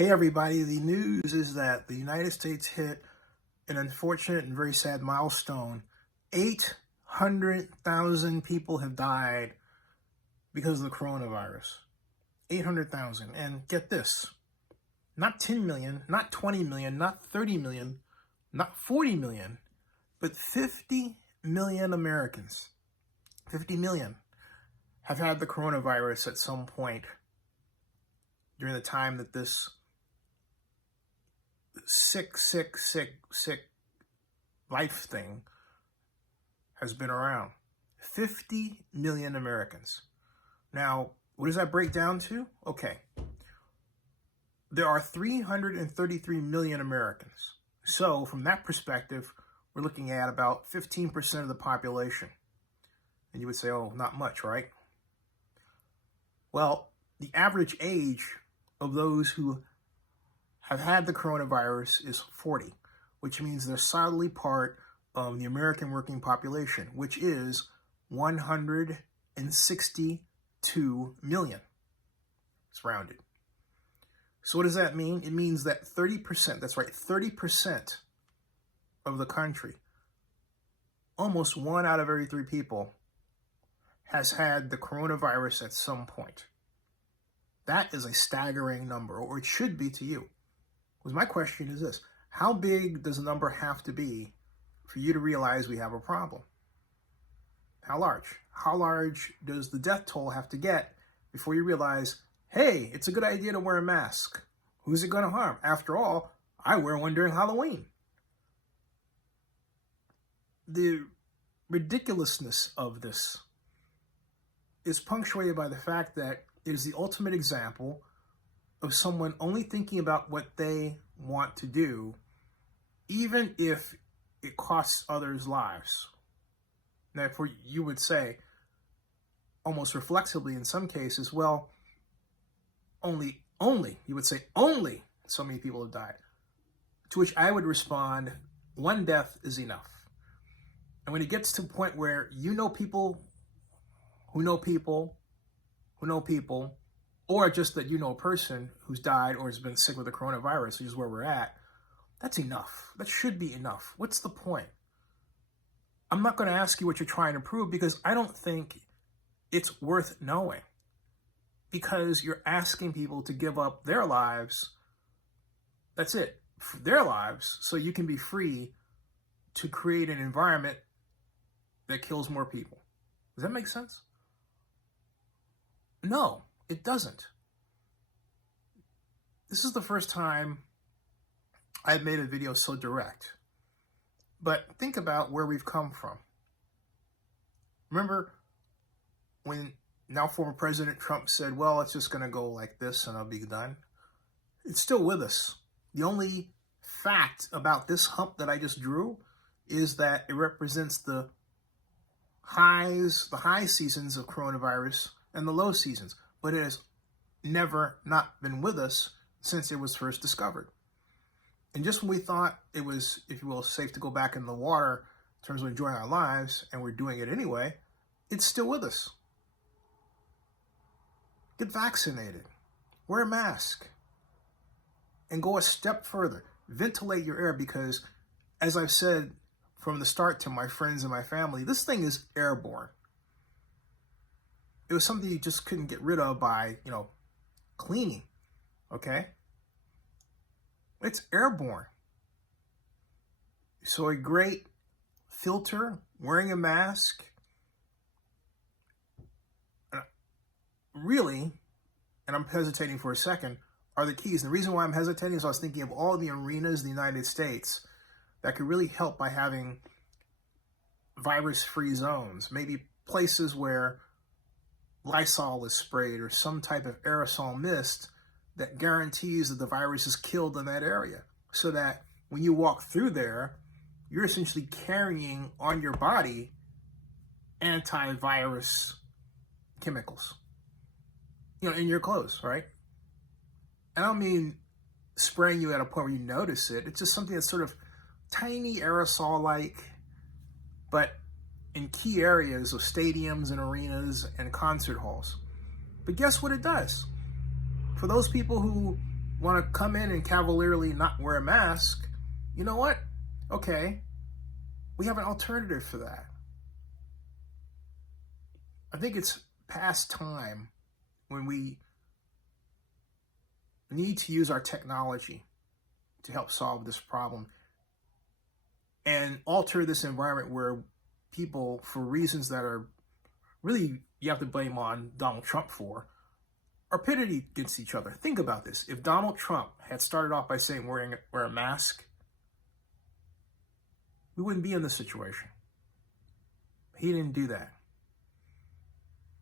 Hey everybody, the news is that the United States hit an unfortunate and very sad milestone. 800,000 people have died because of the coronavirus. 800,000. And get this, not 10 million, not 20 million, not 30 million, not 40 million, but 50 million Americans, 50 million, have had the coronavirus at some point during the time that this sick life thing has been around. 50 million Americans. Now, what does that break down to? Okay. There are 333 million Americans. So, from that perspective, we're looking at about 15% of the population. And you would say, oh, not much, right? Well, the average age of those who have had the coronavirus is 40, which means they're solidly part of the American working population, which is 162 million. It's rounded. So what does that mean? It means that 30%, that's right, 30% of the country, almost 1 out of every 3 people, has had the coronavirus at some point. That is a staggering number, or it should be to you. Because my question is this: how big does the number have to be for you to realize we have a problem? How large? How large does the death toll have to get before you realize, hey, it's a good idea to wear a mask? Who's it going to harm? After all, I wear one during Halloween. The ridiculousness of this is punctuated by the fact that it is the ultimate example of someone only thinking about what they want to do, even if it costs others' lives. Therefore, you would say, almost reflexively in some cases, well, only, you would say, only so many people have died. To which I would respond, one death is enough. And when it gets to a point where you know people who know people who know people, or just that you know a person who's died or has been sick with the coronavirus, which is where we're at, that's enough. That should be enough. What's the point? I'm not going to ask you what you're trying to prove because I don't think it's worth knowing. Because you're asking people to give up their lives, that's it, their lives, so you can be free to create an environment that kills more people. Does that make sense? No, it doesn't. This is the first time I've made a video so direct. But think about where we've come from. Remember when now former President Trump said, well, it's just going to go like this and I'll be done? It's still with us. The only fact about this hump that I just drew is that it represents the high seasons of coronavirus and the low seasons, but it has never not been with us since it was first discovered. And just when we thought it was, if you will, safe to go back in the water in terms of enjoying our lives, and we're doing it anyway, it's still with us. Get vaccinated, wear a mask, and go a step further. Ventilate your air because, as I've said from the start to my friends and my family, this thing is airborne. It was something you just couldn't get rid of by, cleaning, okay? It's airborne. So a great filter, wearing a mask, really, and I'm hesitating for a second, are the keys. And the reason why I'm hesitating is I was thinking of all the arenas in the United States that could really help by having virus-free zones, maybe places where Lysol is sprayed or some type of aerosol mist that guarantees that the virus is killed in that area, so that when you walk through there, you're essentially carrying on your body antivirus chemicals, in your clothes, right? And I don't mean spraying you at a point where you notice it. It's just something that's sort of tiny aerosol-like, but in key areas of stadiums and arenas and concert halls. But guess what it does? For those people who want to come in and cavalierly not wear a mask, you know what? Okay, we have an alternative for that. I think it's past time when we need to use our technology to help solve this problem and alter this environment where people, for reasons that are really you have to blame on Donald Trump for, are pitted against each other. Think about this. If Donald Trump had started off by saying wear a mask, we wouldn't be in this situation. He didn't do that.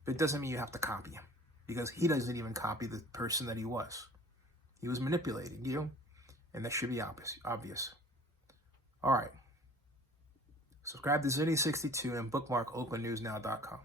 But it doesn't mean you have to copy him, because he doesn't even copy the person that he was. He was manipulating you, and that should be obvious. All right. Subscribe to Zinni62 and bookmark oaklandnewsnow.com.